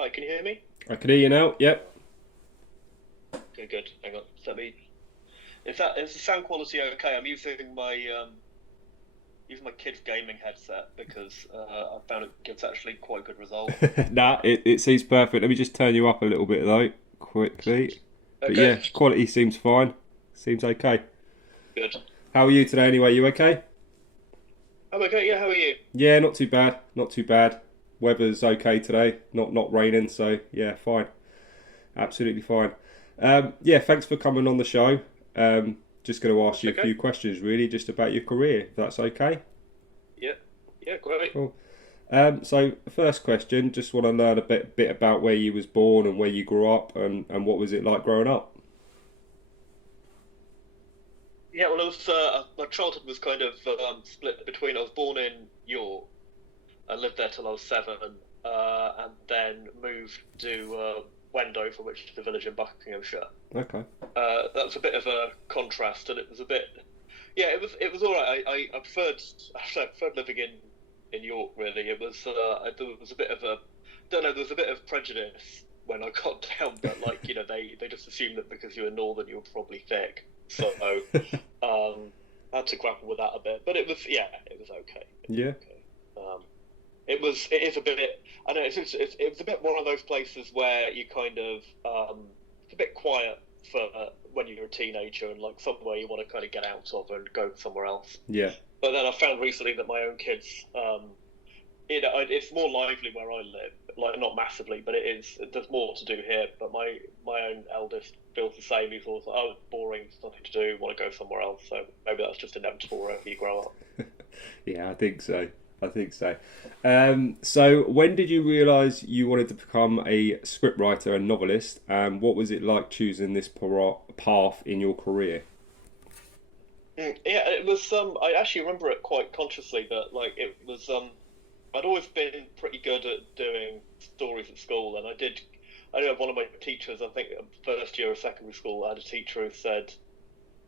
Hi, can you hear me? I can hear you now. Yep. Okay, good. Hang on. Let me. Is the sound quality okay? I'm using my kid's gaming headset because I found it gives actually quite good result. Nah, it seems perfect. Let me just turn you up a little bit though, quickly. But Okay, yeah, quality seems fine. Seems okay. good. How are you today anyway? You okay? I'm okay. Yeah, how are you? Yeah, not too bad. Not too bad. Weather's okay today. Not raining, so yeah, fine. Absolutely fine. Yeah, thanks for coming on the show. Just going to ask That's you a okay. few questions, really, just about your career, if that's okay. Yeah, yeah, great. Cool. So first question, just want to learn a bit about where you was born and where you grew up and what was it like growing up? Yeah, well, my childhood was kind of split between. I was born in York. I lived there till I was 7, and then moved to Wendover, which is a village in Buckinghamshire. Okay. That was a bit of a contrast, and it was a bit. Yeah, it was all right. I preferred living in York. Really, there was a bit of a don't know. There was a bit of prejudice when I got down that they just assumed that because you were northern you were probably thick. So I had to grapple with that a bit, but it was okay. It was Yeah. okay. It is a bit. I don't know. It was a bit one of those places where you kind of it's a bit quiet for when you're a teenager and like somewhere you want to kind of get out of and go somewhere else. Yeah. But then I found recently that my own kids, it's more lively where I live. Like not massively, but it is. There's more to do here. But my own eldest feels the same. He's always like, "Oh, it's boring. There's nothing to do. Want to go somewhere else." So maybe that's just inevitable wherever you grow up. Yeah, I think so. I think so. So when did you realise you wanted to become a scriptwriter and novelist, and what was it like choosing this path in your career? Yeah, it was. I actually remember it quite consciously that like it was. I'd always been pretty good at doing stories at school, and I did. I know one of my teachers. I think first year of secondary school, I had a teacher who said,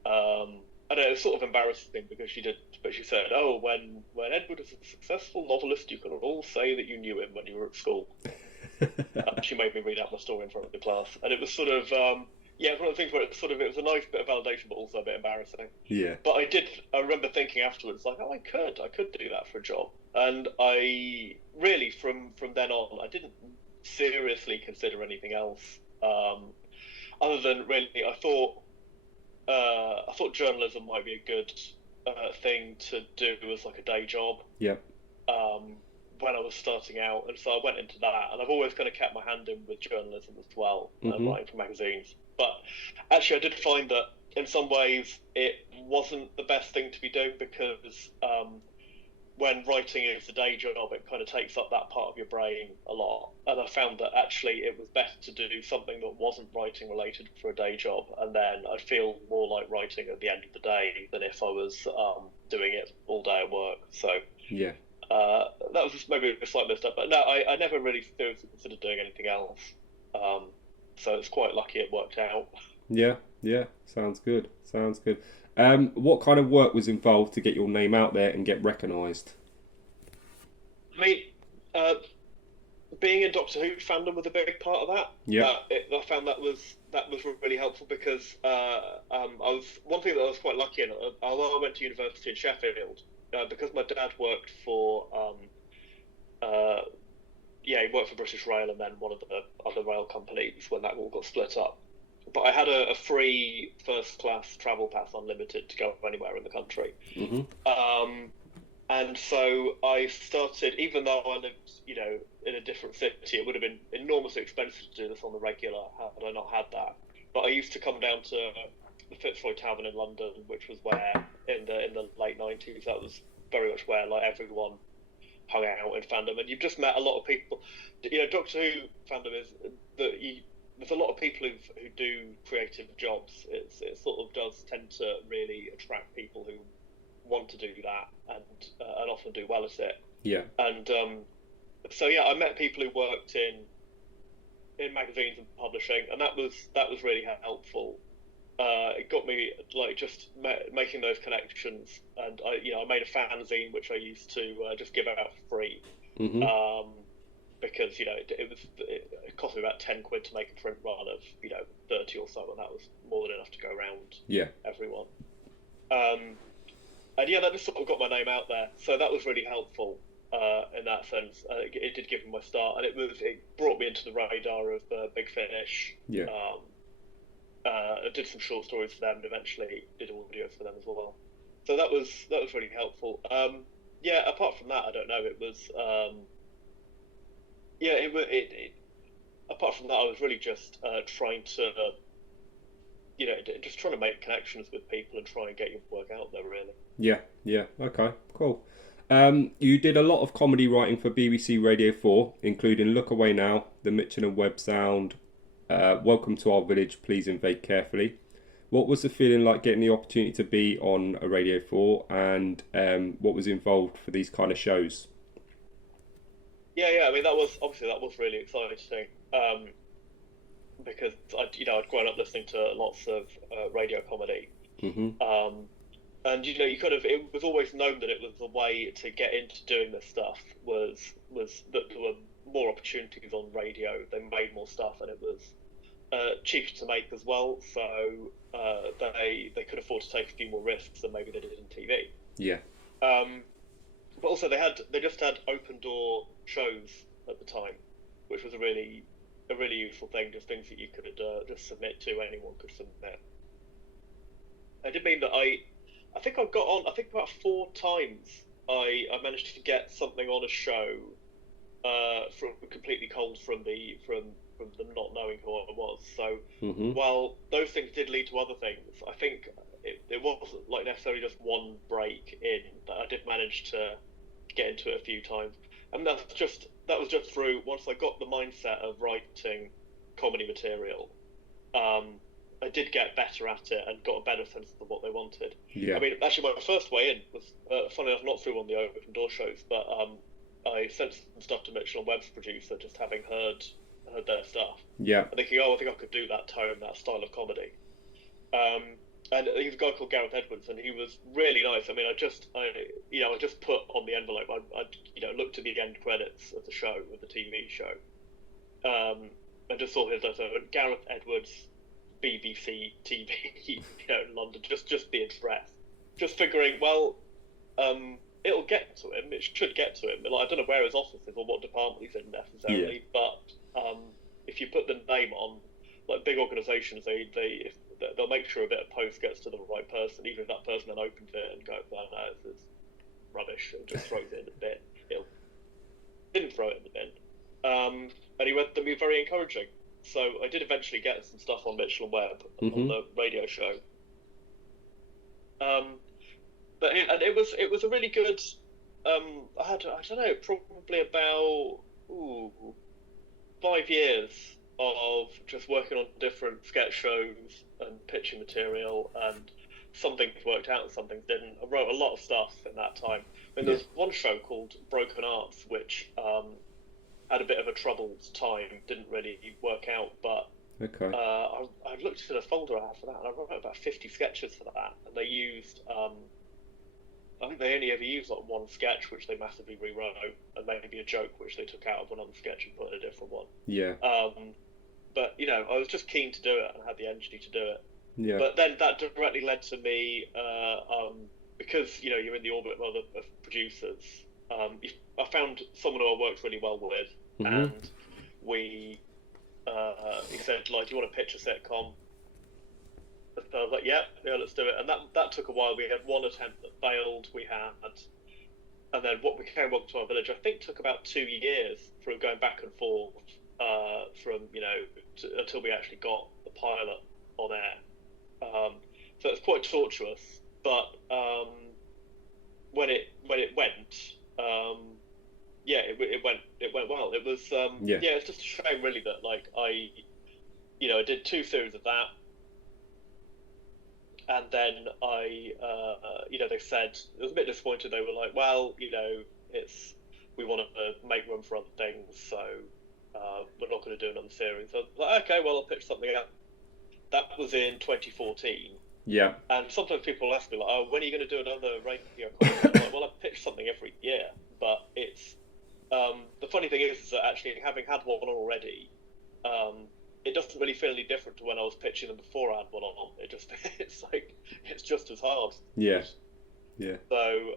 I know it was sort of embarrassing because she did, but she said, "Oh, when Edward is a successful novelist, you can all say that you knew him when you were at school." She made me read out my story in front of the class, and it was sort of yeah, it was one of the things where it was a nice bit of validation, but also a bit embarrassing. Yeah. But I remember thinking afterwards, like, oh, I could do that for a job, and I really from then on, I didn't seriously consider anything else. Other than really, I thought journalism might be a good thing to do as like a day job Yeah. um, when I was starting out, and so I went into that. And I've always kind of kept my hand in with journalism as well and Mhm. writing for magazines. But actually, I did find that in some ways it wasn't the best thing to be doing because when writing is a day job, it kind of takes up that part of your brain a lot. And I found that actually it was better to do something that wasn't writing related for a day job, and then I'd feel more like writing at the end of the day than if I was doing it all day at work. So Yeah. that was just maybe a slight mistake, but no, I never really seriously considered doing anything else. Um, so it's quite lucky it worked out. Yeah. Yeah. Sounds good. Sounds good. What kind of work was involved to get your name out there and get recognised? I mean, uh, being in Doctor Who fandom was a big part of that. Yeah. I found that was really helpful because I was one thing that I was quite lucky in. Although I went to university in Sheffield, because my dad worked for uh, yeah, he worked for British Rail and then one of the other rail companies when that all got split up. But I had a free first class travel pass unlimited to go anywhere in the country. Mhm. Um, and so I started, even though I lived, in a different city, it would have been enormously expensive to do this on the regular had I not had that. But I used to come down to the Fitzroy Tavern in London, which was where in the late 90s, that was very much where like everyone hung out in fandom, and you've just met a lot of people. Doctor Who fandom is that there's a lot of people who do creative jobs. It sort of does tend to really attract people who want to do that and often do well at it. Yeah. And so yeah, I met people who worked in magazines and publishing, and that was really helpful. It got me like just making those connections, and I made a fanzine which I used to just give out for free. Mhm. Um, because it cost me about £10 to make a print run of 30 or so, and that was more than enough to go around everyone. And yeah, that just sort of got my name out there, so that was really helpful in that sense. It did give me my start, and it brought me into the radar of Big Finish. Yeah. I did some short stories for them, and eventually did audios for them as well. So that was really helpful. Yeah, apart from that, I don't know. It was apart from that, I was really just trying to just trying to make connections with people and try and get your work out there, really. Yeah. Okay, cool. You did a lot of comedy writing for BBC Radio 4, including Look Away Now, The Mitchell and Webb Sound, Welcome to Our Village, Please Invade Carefully. What was the feeling like getting the opportunity to be on a Radio 4, and what was involved for these kind of shows? Yeah. I mean, that was really exciting. Because I'd grown up listening to lots of radio comedy, and it was always known that it was the way to get into doing this stuff was that there were more opportunities on radio. They made more stuff, and it was cheaper to make as well. So they could afford to take a few more risks than maybe they did in TV. Yeah. But also they just had open door shows at the time, which was a really useful thing, just things that you could just submit to, anyone could submit. It did mean that I think I got on, about 4 times I managed to get something on a show from completely cold from them not knowing who I was. So while those things did lead to other things, I think it wasn't like necessarily just one break in, that I did manage to get into it a few times. And that was just through, once I got the mindset of writing comedy material, I did get better at it and got a better sense of what they wanted. Yeah. I mean, actually, my first way in was, funny enough, not through one of the open door shows, but I sent some stuff to Mitchell and Webb's producer, just having heard their stuff. Yeah. And thinking, I think I could do that tone, that style of comedy. And he was a guy called Gareth Edwards, and he was really nice. I mean, I just put on the envelope, I looked at the end credits of the show, of the TV show, and just saw his letter, Gareth Edwards, BBC TV, in London, just the address. Just figuring, well, it'll get to him. It should get to him. Like, I don't know where his office is or what department he's in necessarily, but if you put the name on, like big organisations, they'll make sure a bit of post gets to the right person, even if that person then opens it and goes, no, this is rubbish, and just throws it in the bin. Didn't throw it in the bin. And he went to be very encouraging. So I did eventually get some stuff on Mitchell and Webb on the radio show. But it was a really good. I had, I don't know, probably about 5 years of just working on different sketch shows and pitching material, and some things worked out and some things didn't. I wrote a lot of stuff in that time. I mean, there's one show called Broken Arts, which had a bit of a troubled time, didn't really work out, but okay. I looked at a folder I had for that, and I wrote about 50 sketches for that, and they used, I think they only ever used like one sketch, which they massively rewrote, and maybe a joke which they took out of another sketch and put in a different one. Yeah. But I was just keen to do it and had the energy to do it. Yeah. But then that directly led to me, because you're in the orbit of other producers. I found someone who I worked really well with, and he said, like, do you want to pitch a sitcom? So I was like, yeah, let's do it. And that took a while. We had one attempt that failed. We had, and then what became Welcome to Our Village, I think, took about 2 years from going back and forth, until we actually got the pilot on air. So it's quite tortuous. But when it went, it went well. It was it's just a shame really that like I did 2 series of that. And then they said, it was a bit disappointed. They were like, well, we want to make room for other things, so we're not going to do another series. So I was like, okay, well, I'll pitch something out. That was in 2014. Yeah. And sometimes people ask me, like, oh, when are you going to do another radio comedy? I'm like, well, I pitch something every year, but it's the funny thing is that actually having had one already, it doesn't really feel any different to when I was pitching them before I had one on. It's just as hard. Yeah. Yeah. So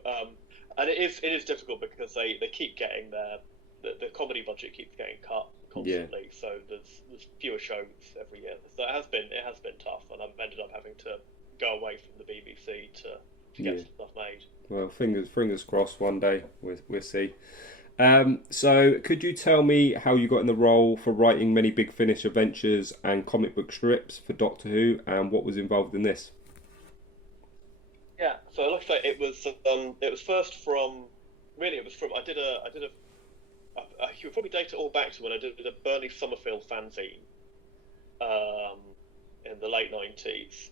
and it is difficult because they keep getting the comedy budget keeps getting cut constantly. Yeah. So there's fewer shows every year. So it has been tough, and I've ended up having to go away from the BBC to get stuff made. Well, fingers crossed. One day we'll see. So could you tell me how you got in the role for writing many Big Finish adventures and comic book strips for Doctor Who, and what was involved in this? Yeah, so like I say, it was first from I did a you would probably date it all back to when I did a Bernie Summerfield fanzine in the late 90s.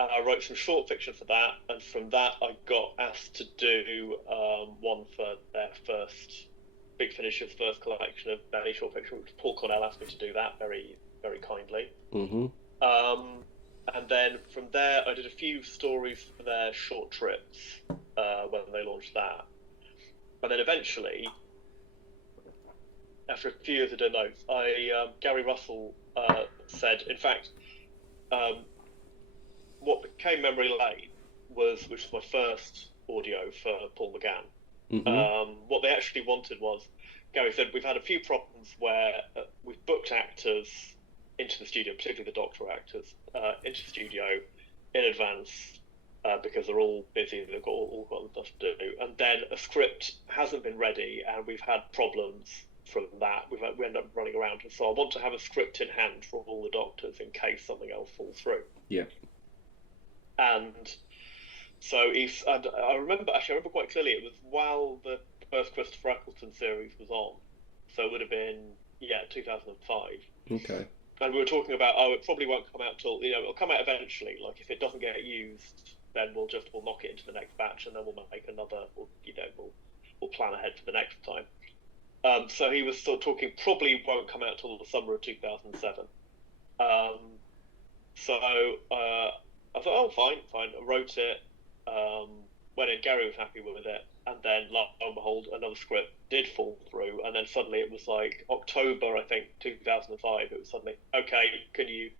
And I wrote some short fiction for that, and from that I got asked to do one for their first Big Finish's first collection of Benny short fiction, which Paul Cornell asked me to do that very, very kindly. Mm-hmm. And then from there I did a few stories for their short trips when they launched that. And then eventually, after a few years of doing those, Gary Russell said, in fact, what became Memory Lane which was my first audio for Paul McGann. Mm-hmm. What they actually wanted was, Gary said, we've had a few problems where we've booked actors into the studio, particularly the Doctor actors, into the studio in advance because they're all busy, they've got all got stuff to do, and then a script hasn't been ready, and we've had problems from that. We end up running around, and so I want to have a script in hand for all the Doctors in case something else falls through. Yeah. And so I remember quite clearly, it was while the first Christopher Eccleston series was on, so it would have been 2005. Okay. And we were talking about, it probably won't come out till, it'll come out eventually. Like if it doesn't get used, then we'll knock it into the next batch, and then we'll make another. We'll plan ahead for the next time. So he was sort of talking probably won't come out till the summer of 2007. So I thought, oh, fine. I wrote it. Went in. Gary was happy with it, and then lo and behold, another script did fall through, and then suddenly it was like October, I think, 2005. It was suddenly okay. Can you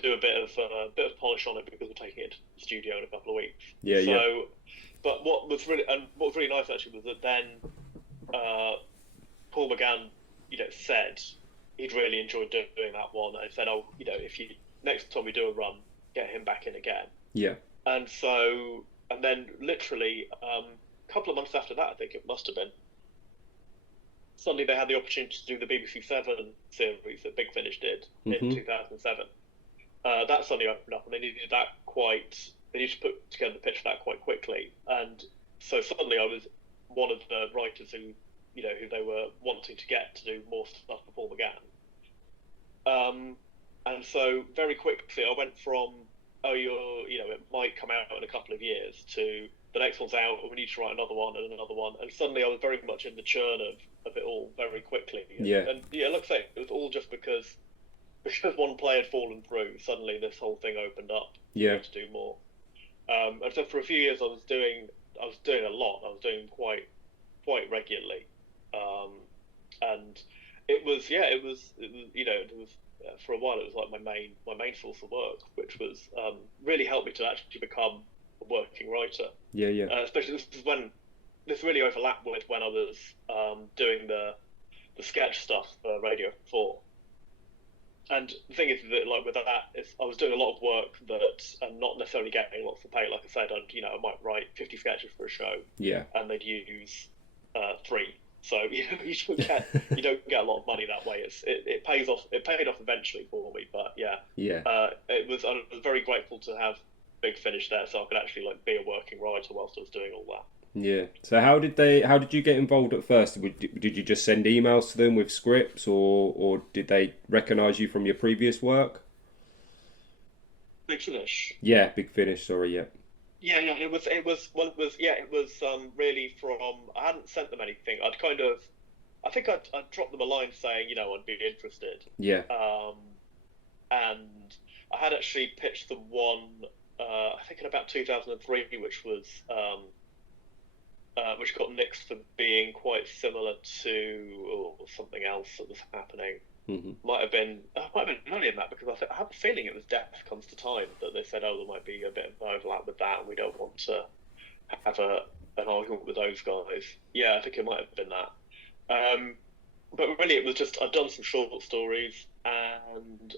do a bit of polish on it because we're taking it to the studio in a couple of weeks. Yeah. So, yeah. But what was really nice actually was that then Paul McGann, said he'd really enjoyed doing that one, and said, oh, if you next time we do a run, get him back in again. Yeah. And then literally a couple of months after that, I think it must have been, suddenly they had the opportunity to do the BBC Seven series that Big Finish did in 2007. That suddenly opened up, and they needed to put together the pitch for that quite quickly. And so suddenly I was one of the writers who they were wanting to get to do more stuff for Paul McGann. And so very quickly I went from, it might come out in a couple of years, to the next one's out and we need to write another one and another one. And suddenly I was very much in the churn of it all very quickly. And like I say, it was all just because one play had fallen through, suddenly this whole thing opened up to do more. And so for a few years I was doing a lot. I was doing quite regularly. And it was for a while it was like my main source of work, which was really helped me to actually become a working writer. Especially this really overlapped with when I was doing the sketch stuff for Radio 4. And the thing is that, like with that, I was doing a lot of work that I'm not necessarily getting lots of pay. Like I said, I might write 50 sketches for a show, and they'd use 3. So you don't get a lot of money that way. It pays off. It paid off eventually for me, but I was very grateful to have Big Finish there, so I could actually be a working writer whilst I was doing all that. Yeah. So how did you get involved at first? Did you just send emails to them with scripts, or did they recognise you from your previous work? Big Finish. Yeah, Big Finish. Sorry, yeah. Yeah. It was really from. I hadn't sent them anything. I think I'd dropped them a line saying, I'd be interested. Yeah. And I had actually pitched them one. I think in about 2003, which was which got nixed for being quite similar to something else that was happening. Mm-hmm. Might have been earlier than that, because I have a feeling it was Death Comes to Time that they said, there might be a bit of overlap with that, and we don't want to have an argument with those guys. Yeah, I think it might have been that. But really, it was just I'd done some short stories, and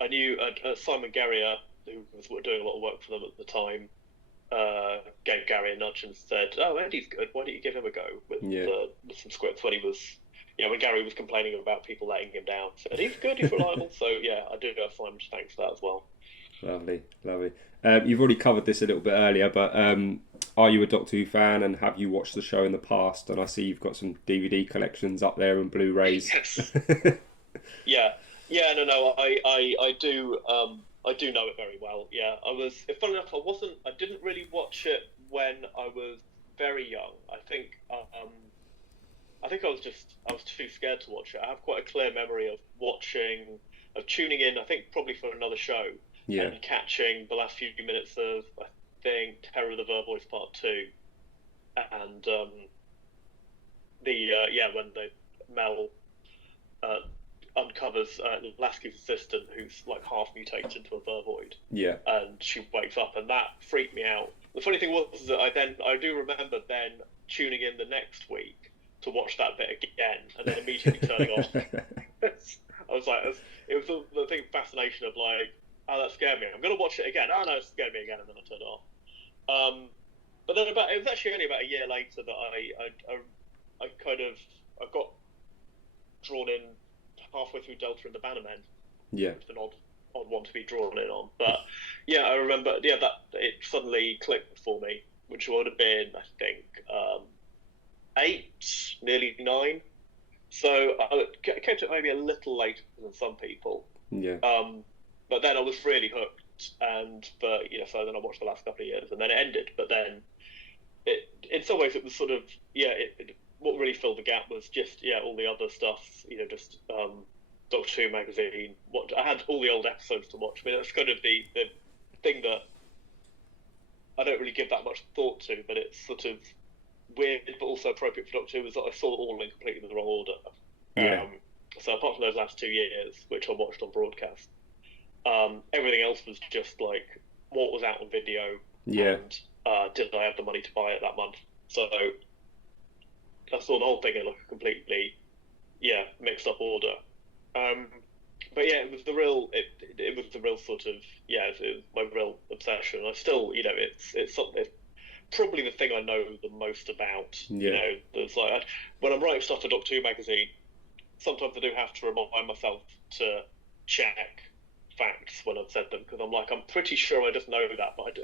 I knew Simon Guerrier, who was doing a lot of work for them at the time, gave Gary a nudge and said, "Oh, Eddie's good. Why don't you give him a go with some scripts?" When he was, when Gary was complaining about people letting him down, said he's good, he's reliable. So yeah, I do have Simon to thank for that as well. Lovely. You've already covered this a little bit earlier, but are you a Doctor Who fan, and have you watched the show in the past? And I see you've got some DVD collections up there and Blu-rays. Yes. No, I do. I do know it very well. Yeah, funny enough, I didn't really watch it when I was very young. I think I was too scared to watch it. I have quite a clear memory of tuning in, I think probably for another show, and catching the last few minutes of, I think, Terror of the Vervoids Part 2, and when Mel uncovers Lasky's assistant, who's like half mutated into a Vervoid. Yeah. And she wakes up, and that freaked me out. The funny thing was that I do remember then tuning in the next week to watch that bit again, and then immediately turning off. I was like, it was the thing, fascination of like, oh, that scared me. I'm going to watch it again. Oh no, it scared me again, and then I turned it off. But then it was actually only about a year later that I got drawn in halfway through Delta and the Bannermen. Yeah. It's an odd one to be drawn in on. But yeah, I remember, that it suddenly clicked for me, which would have been, I think, 8, nearly 9. So I came to it maybe a little later than some people. Yeah. But then I was really hooked, so then I watched the last couple of years, and then it ended. But then, in some ways, it was sort of, what really filled the gap was just all the other stuff, just Doctor Who magazine. I had all the old episodes to watch. I mean, that's kind of the thing that I don't really give that much thought to, but it's sort of weird but also appropriate for Doctor Who, is that I saw it all in completely the wrong order. Yeah. So apart from those last 2 years, which I watched on broadcast, everything else was just like what was out on video, and did I have the money to buy it that month? So I saw the whole thing in like a completely, mixed up order. But yeah, it was the real sort of, it was my real obsession. I still, it's something, it's probably the thing I know the most about. There's like, when I'm writing stuff for Doctor Who magazine, sometimes I do have to remind myself to check facts when I've said them, because I'm like, I'm pretty sure I just know that, but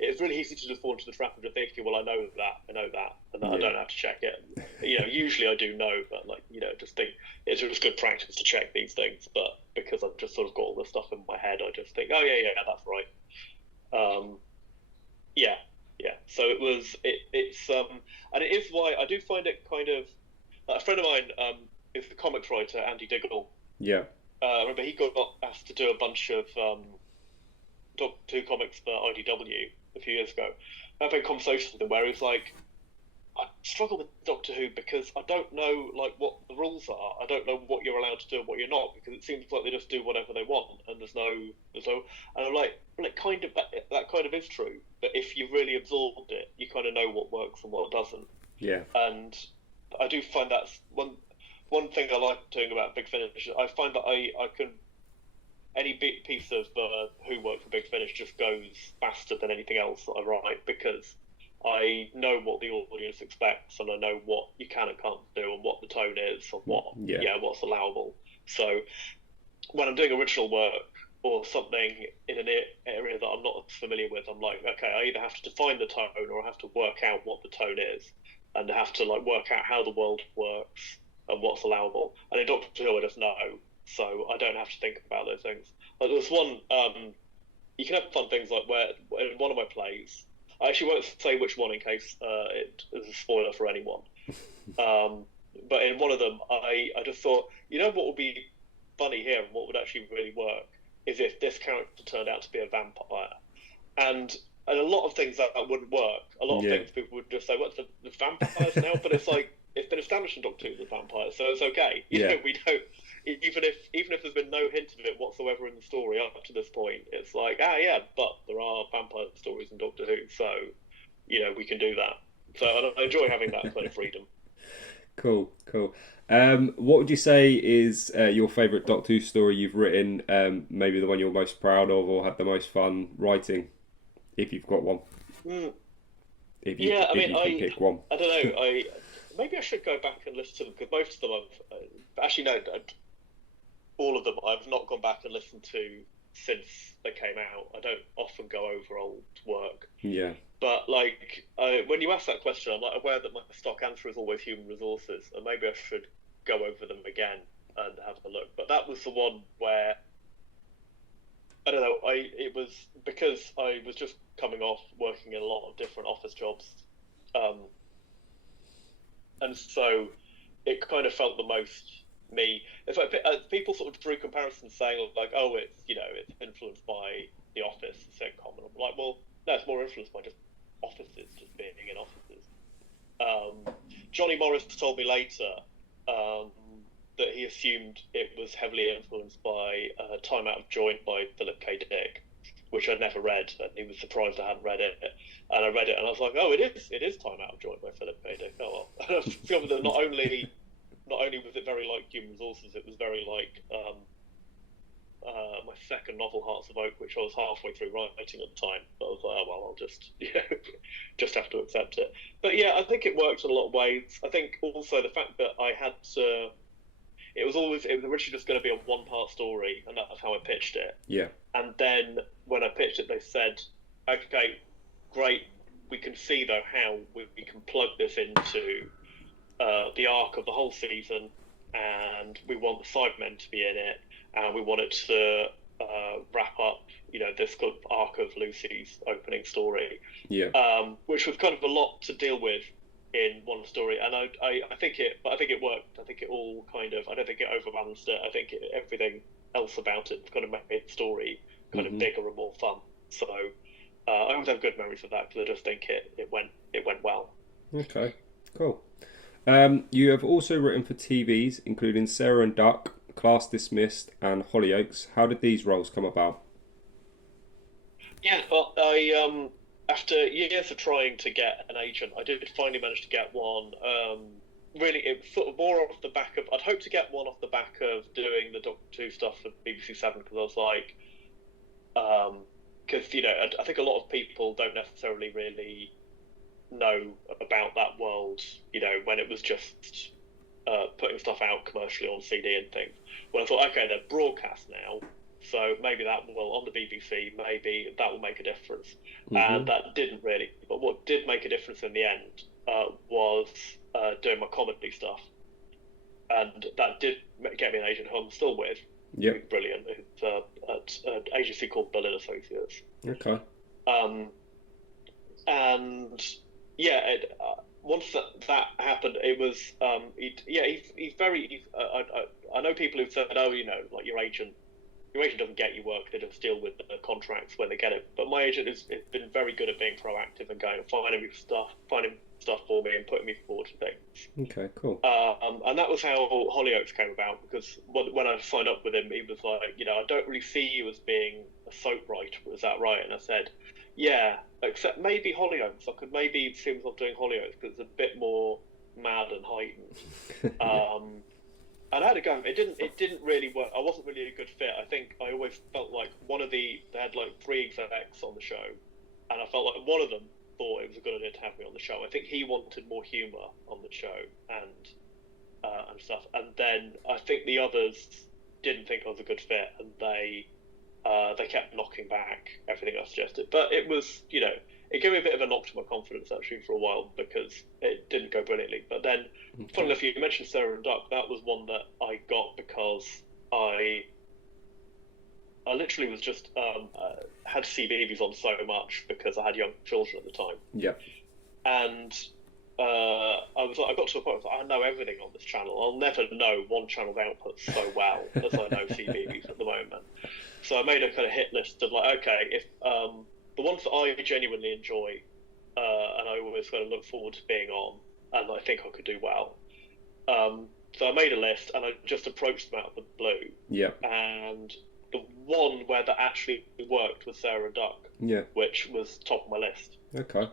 it's really easy to just fall into the trap of thinking, well, I know that, and then I don't have to check it. Usually I do know, but like, just think it's just good practice to check these things. But because I've just sort of got all this stuff in my head, I just think, oh yeah, that's right. So it's and it is why I do find it kind of, a friend of mine is the comics writer Andy Diggle. Yeah. I remember he got asked to do a bunch of Doctor Who comics for IDW a few years ago. I've had conversations with him where he's like, I struggle with Doctor Who because I don't know like what the rules are. I don't know what you're allowed to do and what you're not, because it seems like they just do whatever they want, and there's no. And I'm like kind of that kind of is true. But if you really absorbed it, you kind of know what works and what doesn't. Yeah. And I do find that's one thing I like doing about Big Finish. I find that I can, any piece of Who work for Big Finish just goes faster than anything else that I write, because I know what the audience expects, and I know what you can and can't do, and what the tone is, and what's allowable. So when I'm doing original work or something in an area that I'm not familiar with, I'm like, okay, I either have to define the tone, or I have to work out what the tone is, and I have to like work out how the world works and what's allowable. And in Doctor Who, I just know, so I don't have to think about those things. Like there's one, you can have fun things like where in one of my plays, I actually won't say which one in case it is a spoiler for anyone. But in one of them, I just thought, what would be funny here and what would actually really work is if this character turned out to be a vampire. And and a lot of things that wouldn't work. A lot of things people would just say, "What's the vampires now?" But it's like it's been established in Doctor Who the vampires, so it's okay. You know, we don't even if there's been no hint of it whatsoever in the story up to this point, it's like but there are vampire stories in Doctor Who, so you know we can do that. So I enjoy having that kind of freedom. Cool. What would you say is your favourite Doctor Who story you've written? Maybe the one you're most proud of or had the most fun writing, if you've got one. If you can pick one. I don't know. Maybe I should go back and listen to them, because most of them all of them I've not gone back and listened to since they came out. I don't often go over old work. Yeah. But like when you ask that question, I'm like aware that my stock answer is always human resources, and maybe I should go over them again and have a look. But that was the one where I don't know. It was because I was just coming off working in a lot of different office jobs, and so it kind of felt the most me. If people sort of drew comparisons saying like, oh, it's it's influenced by The Office sitcom, and I'm like, well, no, it's more influenced by just offices, just being in offices. Johnny Morris told me later that he assumed it was heavily influenced by Time Out of Joint by Philip K. Dick, which I'd never read, and he was surprised I hadn't read it. And I read it, and I was like, oh, it is Time Out of Joint by Philip K. Dick. Oh well. And I discovered that not only was it very like Human Resources, it was very like my second novel, Hearts of Oak, which I was halfway through writing at the time. But I was like, oh well, I'll just just have to accept it. But yeah, I think it worked in a lot of ways. I think also the fact that I had to. It was originally just going to be a one-part story, and that's how I pitched it. Yeah. And then when I pitched it, they said, "Okay, great. We can see though how we can plug this into the arc of the whole season, and we want the Sidemen to be in it, and we want it to wrap up, this kind of arc of Lucy's opening story." Yeah. Which was kind of a lot to deal with in one story, and I think it worked. I think it all kind of. I don't think it overbalanced it. I think everything else about it kind of made the story kind of bigger and more fun. So I always have good memories of that, because I just think it went well. Okay, cool. You have also written for TVs, including Sarah and Duck, Class Dismissed, and Hollyoaks. How did these roles come about? Yeah, well, I after years of trying to get an agent, I did finally manage to get one. Really, it was sort of more off the back of. I'd hoped to get one off the back of doing the Doctor Who stuff for BBC Seven, because I was like, because I think a lot of people don't necessarily really know about that world. When it was just putting stuff out commercially on CD and things. When I thought, okay, they're broadcast now. So maybe that will, on the BBC, maybe that will make a difference. And that didn't really. But what did make a difference in the end was doing my comedy stuff. And that did get me an agent who I'm still with. Yeah. Brilliant. It's at an agency called Berlin Associates. Okay. And yeah, once that happened, it was he's very. I know people who've said, oh, like your agent doesn't get you work; they just deal with the contracts when they get it. But my agent has been very good at being proactive and going and finding stuff for me and putting me forward to things. Okay, cool. And that was how Hollyoaks came about, because when I signed up with him, he was like, I don't really see you as being a soap writer. Was that right? And I said, yeah, except maybe Hollyoaks. I could maybe see myself doing Hollyoaks because it's a bit more mad and heightened. And I had a go. It didn't really work. I wasn't really a good fit. I think I always felt like they had like 3 execs on the show, and I felt like one of them thought it was a good idea to have me on the show. I think he wanted more humour on the show and stuff. And then I think the others didn't think I was a good fit, and they kept knocking back everything I suggested. But it was, it gave me a bit of a knock to my confidence actually for a while, because it didn't go brilliantly. But then, funny enough, you mentioned Sarah and Duck. That was one that I got because I literally was just had CBeebies on so much because I had young children at the time. Yeah. And I got to a point where I know everything on this channel. I'll never know one channel's output so well as I know CBeebies at the moment. So I made a kind of hit list of like, okay, the ones that I genuinely enjoy, and I always kind of look forward to being on, and I think I could do well. So I made a list, and I just approached them out of the blue. Yeah. And the one where that actually worked was Sarah Duck. Yeah. Which was top of my list. Okay.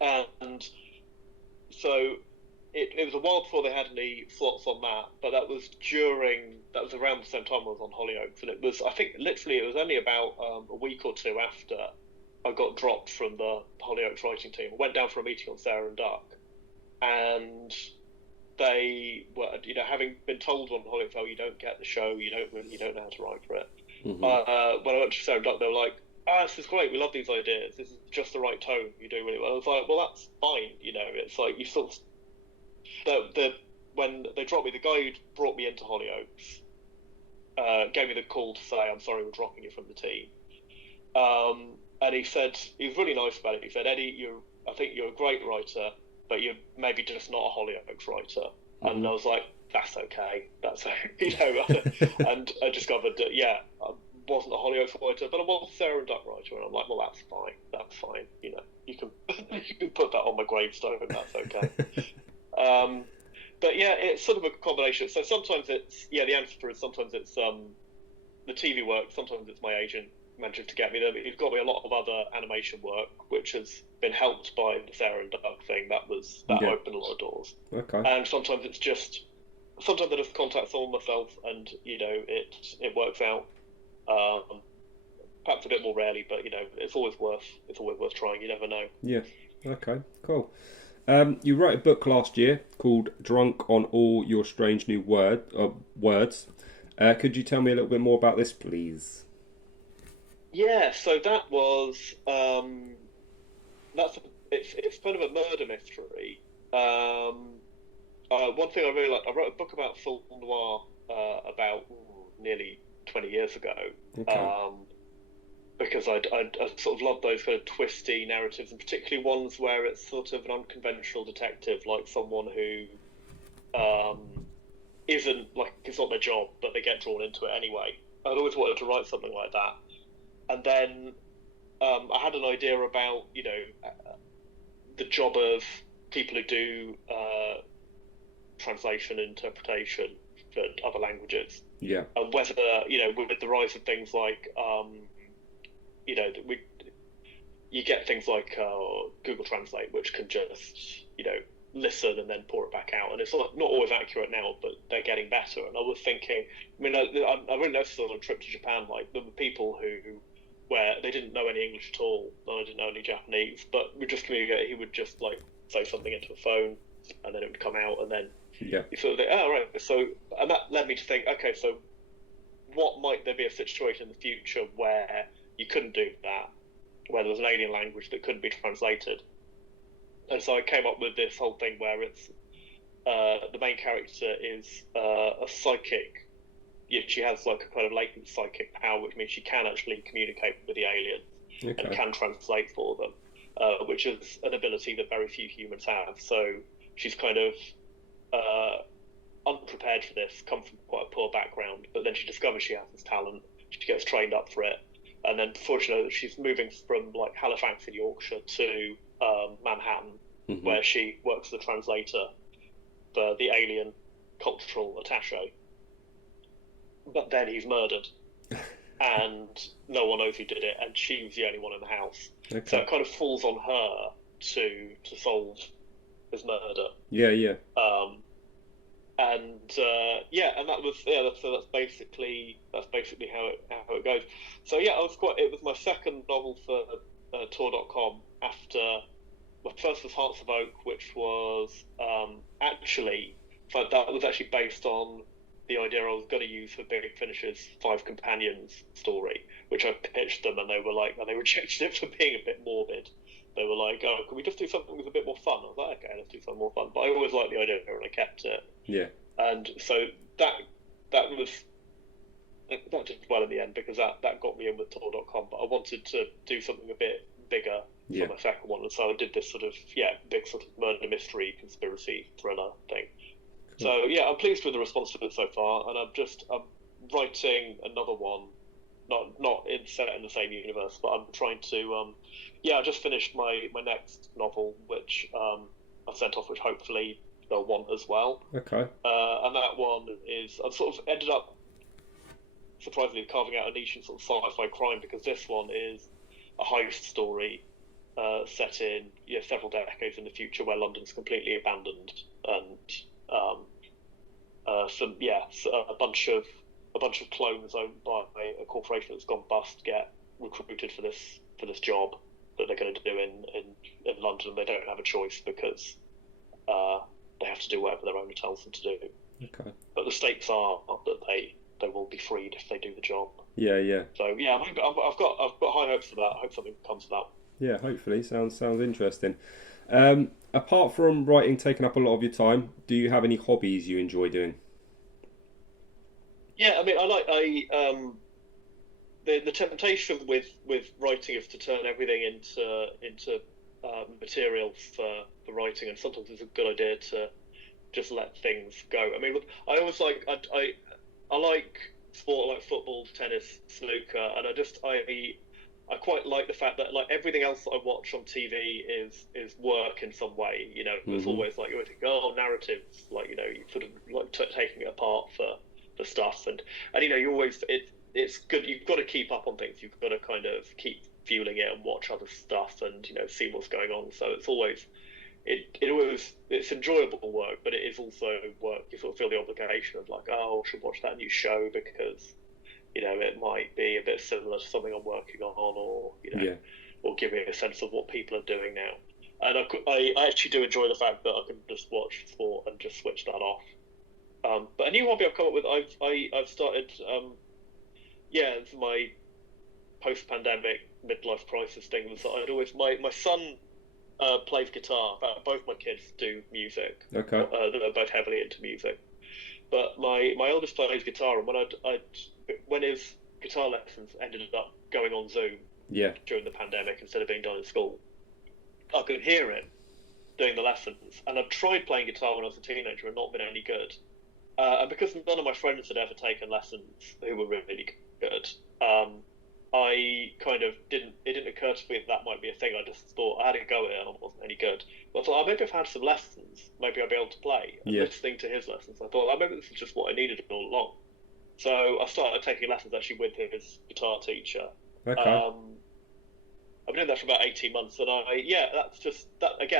And so it was a while before they had any slots on that, but that was around the same time I was on Hollyoaks, and it was, I think, literally it was only about a week or two after I got dropped from the Hollyoaks writing team. I went down for a meeting on Sarah and Duck, and they were, having been told on Hollyoaks, oh, you don't get the show, you don't know how to write for it. Mm-hmm. When I went to Sarah and Duck, they were like, this is great, we love these ideas, this is just the right tone, you do really well. I was like, well, that's fine, it's like you sort of, when they dropped me, the guy who brought me into Hollyoaks gave me the call to say, I'm sorry, we're dropping you from the team. And he said, he was really nice about it. He said, Eddie, I think you're a great writer, but you're maybe just not a Hollyoaks writer. Mm-hmm. And I was like, that's okay. And I discovered that, I wasn't a Hollyoaks writer, but I was a Sarah and Duck writer. And I'm like, well, that's fine. You can you can put that on my gravestone, and that's okay. But yeah, it's sort of a combination. So sometimes it's, the answer is sometimes it's the TV work, sometimes it's my agent managing to get me there. But you've got me a lot of other animation work, which has been helped by the Sarah and Duck thing. That opened a lot of doors. Okay. And sometimes it's just, sometimes I just contact someone myself, and it works out. Perhaps a bit more rarely, but it's always worth trying. You never know. Yeah. Okay. Cool. You wrote a book last year called "Drunk on All Your Strange New Words." Could you tell me a little bit more about this, please? Yeah. So that was it's kind of a murder mystery. One thing I really liked, I wrote a book about film noir about nearly 20 years ago. Okay. Because I sort of love those kind of twisty narratives, and particularly ones where it's sort of an unconventional detective, like someone who isn't, like, it's not their job, but they get drawn into it anyway. I'd always wanted to write something like that. And then I had an idea about, the job of people who do translation and interpretation for other languages. Yeah. And whether, with the rise of things like... you get things like Google Translate, which can just, listen and then pour it back out. And it's not always accurate now, but they're getting better. And I was thinking, I really noticed on a trip to Japan, like, there were people where they didn't know any English at all, and I didn't know any Japanese, but we just communicate. He would just, like, say something into a phone, and then it would come out, and then you sort of think, oh, right. So, and that led me to think, okay, so what might there be a situation in the future where you couldn't do that, where there was an alien language that couldn't be translated? And so I came up with this whole thing where it's the main character is a psychic. She has like a kind of latent psychic power, which means she can actually communicate with the aliens and can translate for them, which is an ability that very few humans have. So she's kind of unprepared for this, come from quite a poor background, but then she discovers she has this talent. She gets trained up for it. And then before she knows it, she's moving from like Halifax in Yorkshire to Manhattan, mm-hmm. where she works as a translator for the alien cultural attaché. But then he's murdered, and no one knows who did it, and she was the only one in the house. Okay. So it kind of falls on her to solve his murder. Yeah. And that was so that's basically how it goes. So yeah, it was my second novel for Tor.com. After my first was Hearts of Oak, which was that was actually based on the idea I was going to use for Big Finish's Five Companions story, which I pitched them, and they rejected it for being a bit morbid. They were like, "Oh, can we just do something with a bit more fun?" I was like, "Okay, let's do something more fun." But I always liked the idea, and I kept it. Yeah. And so that did well in the end, because that got me in with Tor.com. But I wanted to do something a bit bigger for my second one, and so I did this sort of big sort of murder mystery conspiracy thriller thing. Cool. So I'm pleased with the response to it so far, and I'm writing another one not set in the same universe, but I'm trying to. Yeah, I just finished my next novel, which I've sent off, which hopefully they'll want as well. Okay. And that one is I've sort of ended up surprisingly carving out a niche in sort of sci-fi crime, because this one is a heist story set in several decades in the future, where London's completely abandoned, and a bunch of clones owned by a corporation that's gone bust get recruited for this job that they're going to do in London, and they don't have a choice because they have to do whatever their owner tells them to do. Okay. But the stakes are that they will be freed if they do the job. Yeah, yeah. So yeah, I've got high hopes for that. I hope something comes of that. Yeah, hopefully. Sounds interesting. Apart from writing taking up a lot of your time, do you have any hobbies you enjoy doing? Yeah, I mean, the temptation with writing is to turn everything into material for writing, and sometimes it's a good idea to just let things go. I mean, I always I like sport like football, tennis, snooker, and I quite like the fact that like everything else that I watch on TV is work in some way. You know, it's always like you always think, oh, narratives, like you sort of like taking it apart for stuff, and you always it's good. You've got to keep up on things. You've got to kind of keep fueling it and watch other stuff and see what's going on. So it's always it's enjoyable work, but it is also work. You sort of feel the obligation of like, oh, I should watch that new show because it might be a bit similar to something I'm working on, or or give me a sense of what people are doing now. And I actually do enjoy the fact that I can just watch sport and just switch that off. But a new hobby I've come up with, I've started. It's my post-pandemic midlife crisis thing. Was that I'd always my son plays guitar. Both my kids do music. Okay. They're both heavily into music. But my eldest plays guitar, and when his guitar lessons ended up going on Zoom during the pandemic instead of being done in school, I could hear him doing the lessons. And I'd tried playing guitar when I was a teenager and not been any good. And because none of my friends had ever taken lessons who were really good, I kind of it didn't occur to me that might be a thing. I just thought I had a go at it and I wasn't any good. But I thought, maybe I've had some lessons, maybe I'll be able to play. And listening to his lessons, I thought, maybe this is just what I needed all along. So I started taking lessons actually with his guitar teacher. Okay. I've been doing that for about 18 months, and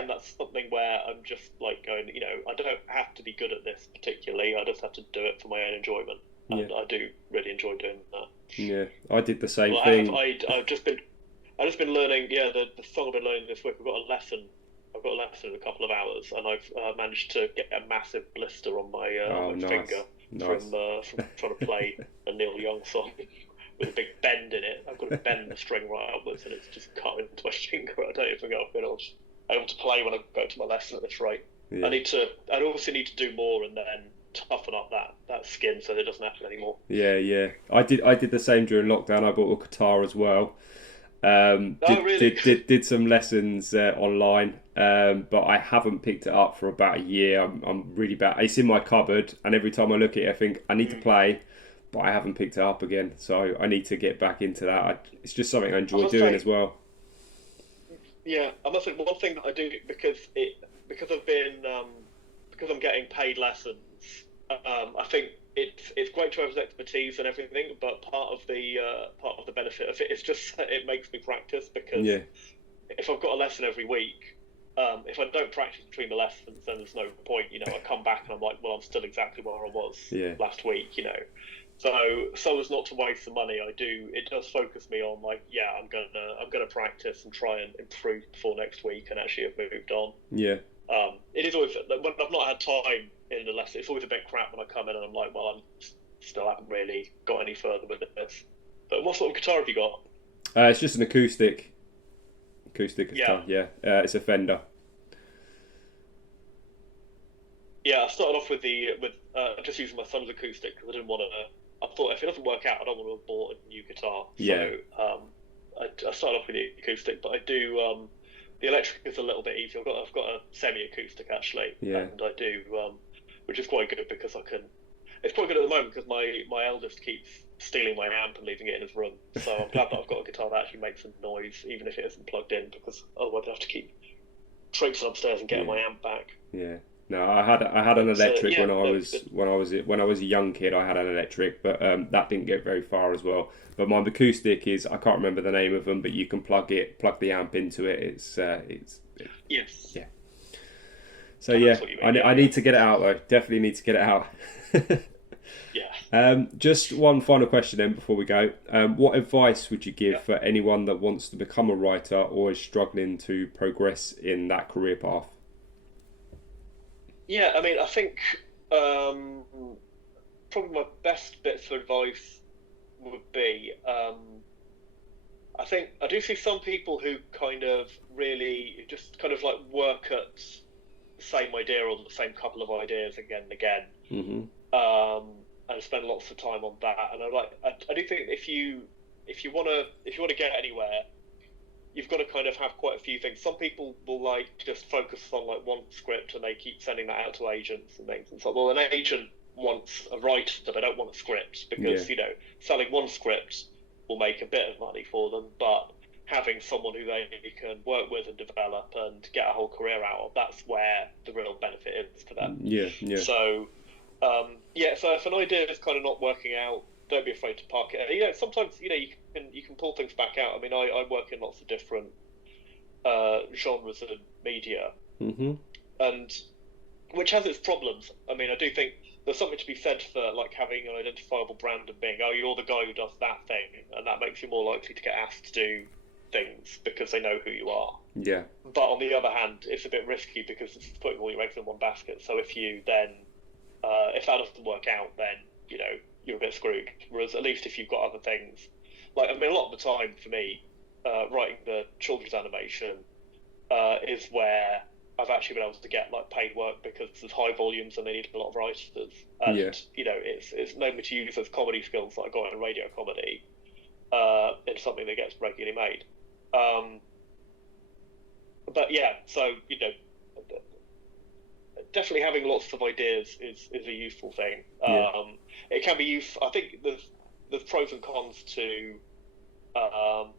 that's something where I'm just like going, I don't have to be good at this particularly, I just have to do it for my own enjoyment, and I do really enjoy doing that. Yeah, I did the same thing. I've just been learning, the song I've been learning this week, I've got a lesson in a couple of hours, and I've managed to get a massive blister on my finger from trying to play a Neil Young song. With a big bend in it. I've got to bend the string right upwards, and it's just cut into my finger. I don't even know if I'm able to play when I go to my lesson at this rate. Yeah. I'd also need to do more and then toughen up that skin so that it doesn't happen anymore. Yeah. I did the same during lockdown. I bought a guitar as well. Really? Did some lessons online, but I haven't picked it up for about a year. I'm really bad. It's in my cupboard, and every time I look at it, I think I need to play. But I haven't picked it up again, so I need to get back into that. It's just something I enjoy doing as well. Yeah, I must say one thing that I do because I'm getting paid lessons. I think it's great to have expertise and everything, but part of the benefit of it is just that it makes me practice, because if I've got a lesson every week, if I don't practice between the lessons, then there's no point. I come back and I'm like, well, I'm still exactly where I was last week. So as not to waste the money, it does focus me on like, I'm gonna practice and try and improve before next week and actually have moved on. Yeah. It is always, when I've not had time in the lesson, it's always a bit crap when I come in and I'm like, well, I'm still haven't really got any further with this. But what sort of guitar have you got? It's just an acoustic guitar. Yeah. It's a Fender. Yeah, I started off with just using my son's acoustic because I didn't want to. I thought if it doesn't work out, I don't want to have bought a new guitar. So I started off with the acoustic, but I do the electric is a little bit easier. I've got a semi-acoustic actually, and I do, which is quite good because I can. It's quite good at the moment because my eldest keeps stealing my amp and leaving it in his room. So I'm glad that I've got a guitar that actually makes a noise, even if it isn't plugged in, because otherwise I'd have to keep traipsing upstairs and getting my amp back. Yeah. No, I had an electric when I was a young kid. I had an electric, but that didn't get very far as well. But my acoustic is, I can't remember the name of them, but you can plug the amp into it. It's yes. Yeah. So yeah, I need to get it out though. Definitely need to get it out. Yeah. Just one final question then before we go. What advice would you give for anyone that wants to become a writer or is struggling to progress in that career path? Yeah, I mean, I think probably my best bits of advice would be, I think I do see some people who kind of really just kind of like work at the same idea or the same couple of ideas again and again, and spend lots of time on that. And I do think if you want to get anywhere, you've got to kind of have quite a few things. Some people will like just focus on like one script and they keep sending that out to agents and things. And so, well, an agent wants a writer, they don't want a script because selling one script will make a bit of money for them, but having someone who they can work with and develop and get a whole career out of, that's where the real benefit is for them. So so if an idea is kind of not working out, don't be afraid to park it. Sometimes you can pull things back out. I mean, I work in lots of different genres and media, and which has its problems. I mean, I do think there's something to be said for like having an identifiable brand and being, oh, you're the guy who does that thing, and that makes you more likely to get asked to do things because they know who you are. Yeah. But on the other hand, it's a bit risky because it's putting all your eggs in one basket. So if you then, if that doesn't work out, then you're a bit screwed. Whereas at least if you've got other things, like, I mean, a lot of the time for me, writing the children's animation is where I've actually been able to get like paid work because there's high volumes and they need a lot of writers. And it's known me to use those comedy skills that I got in radio comedy in something that gets regularly made. But yeah, so definitely having lots of ideas is a useful thing. It can be useful. I think there's pros and cons to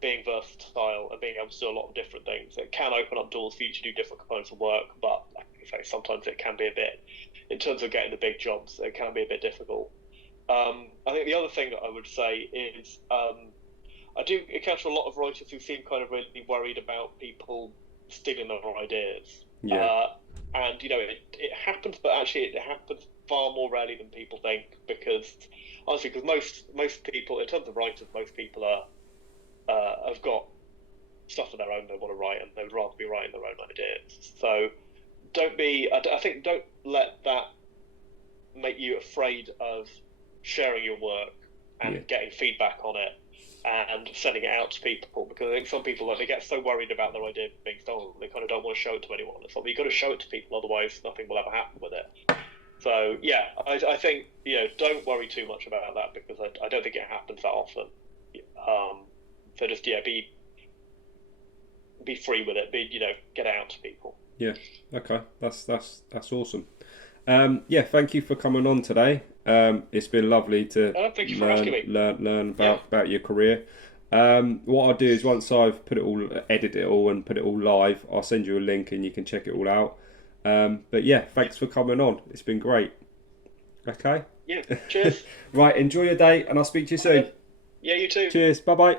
being versatile and being able to do a lot of different things. It can open up doors for you to do different kinds of work, but like I say, sometimes it can be a bit, in terms of getting the big jobs, it can be a bit difficult. I think the other thing that I would say is I do encounter a lot of writers who seem kind of really worried about people stealing their ideas. And it happens, but actually it happens far more rarely than people think, because honestly, most people, in terms of writers, most people are have got stuff of their own they want to write, and they would rather be writing their own ideas. So I think don't let that make you afraid of sharing your work and getting feedback on it and sending it out to people, because I think some people, like, they get so worried about their idea being stolen, they kind of don't want to show it to anyone. It's like, you've got to show it to people, otherwise nothing will ever happen with it. So yeah, I think don't worry too much about that, because I don't think it happens that often. So just be free with it. Get it out to people. Yeah. Okay. That's awesome. Thank you for coming on today. It's been lovely to thank you for asking me. learn about your career. What I'll do is, once I've edited it all and put it all live, I'll send you a link and you can check it all out. But yeah, thanks for coming on. It's been great. Okay. Yeah. Cheers. Right. Enjoy your day, and I'll speak to you soon. Yeah. You too. Cheers. Bye bye.